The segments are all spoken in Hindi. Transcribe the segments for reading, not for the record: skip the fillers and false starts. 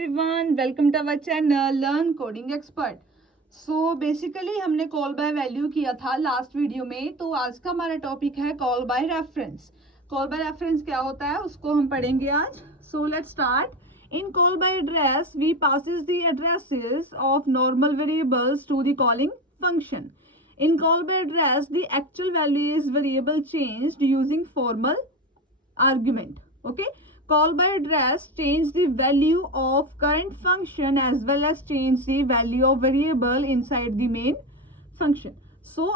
Everyone, welcome to our channel learn coding expert. So basically हमने कॉल बाय वैल्यू किया था लास्ट वीडियो में, तो आज का हमारा टॉपिक है call by reference. Call by reference क्या होता है उसको हम पढ़ेंगे आज। So let's start. In call by address we passes the addresses of normal variables to the calling function. In call by address, the actual value is variable changed using formal argument. Okay. Call by address change the value of current function as well as change the value of variable inside the main function. So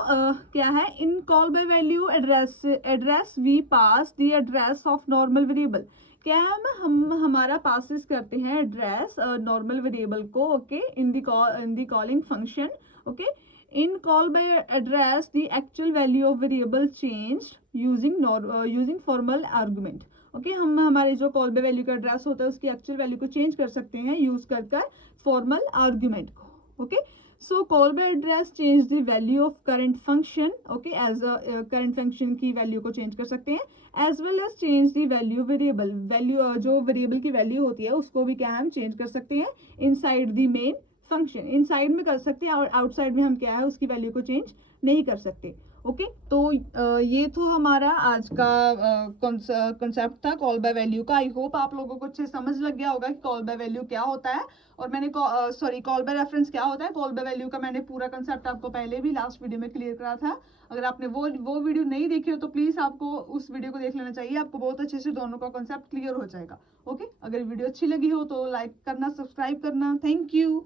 क्या है, in call by value address we pass the address of normal variable. क्या है, हम हमारा passes करते हैं address normal variable को, okay, in the calling function. Okay. In call by address, the actual value of variable changed using formal argument. Okay हम हमारे जो कॉल बाय वैल्यू का एड्रेस होता है उसकी एक्चुअल वैल्यू को चेंज कर सकते हैं यूज कर फॉर्मल आर्ग्यूमेंट को। Okay so call by address change the value of current function. Okay as a current function की वैल्यू को चेंज कर सकते हैं as well as change the value variable. जो वेरिएबल की वैल्यू होती है उसको भी क्या हम चेंज कर सकते हैं inside the main function. Inside में कर सकते हैं और आउटसाइड में हम क्या है उसकी वैल्यू को चेंज नहीं कर सकते। ओके तो ये तो हमारा आज का कॉन्सेप्ट था कॉल बाय वैल्यू का। आई होप आप लोगों को अच्छे समझ लग गया होगा कि कॉल बाय वैल्यू क्या होता है और मैंने कॉल बाय रेफरेंस क्या होता है। कॉल बाय वैल्यू का मैंने पूरा कंसेप्ट आपको पहले भी लास्ट वीडियो में क्लियर करा था। अगर आपने वो वीडियो नहीं देखी हो तो प्लीज आपको उस वीडियो को देख लेना चाहिए, आपको बहुत अच्छे से दोनों का कॉन्सेप्ट क्लियर हो जाएगा। ओके अगर वीडियो अच्छी लगी हो तो लाइक करना, सब्सक्राइब करना। Thank you.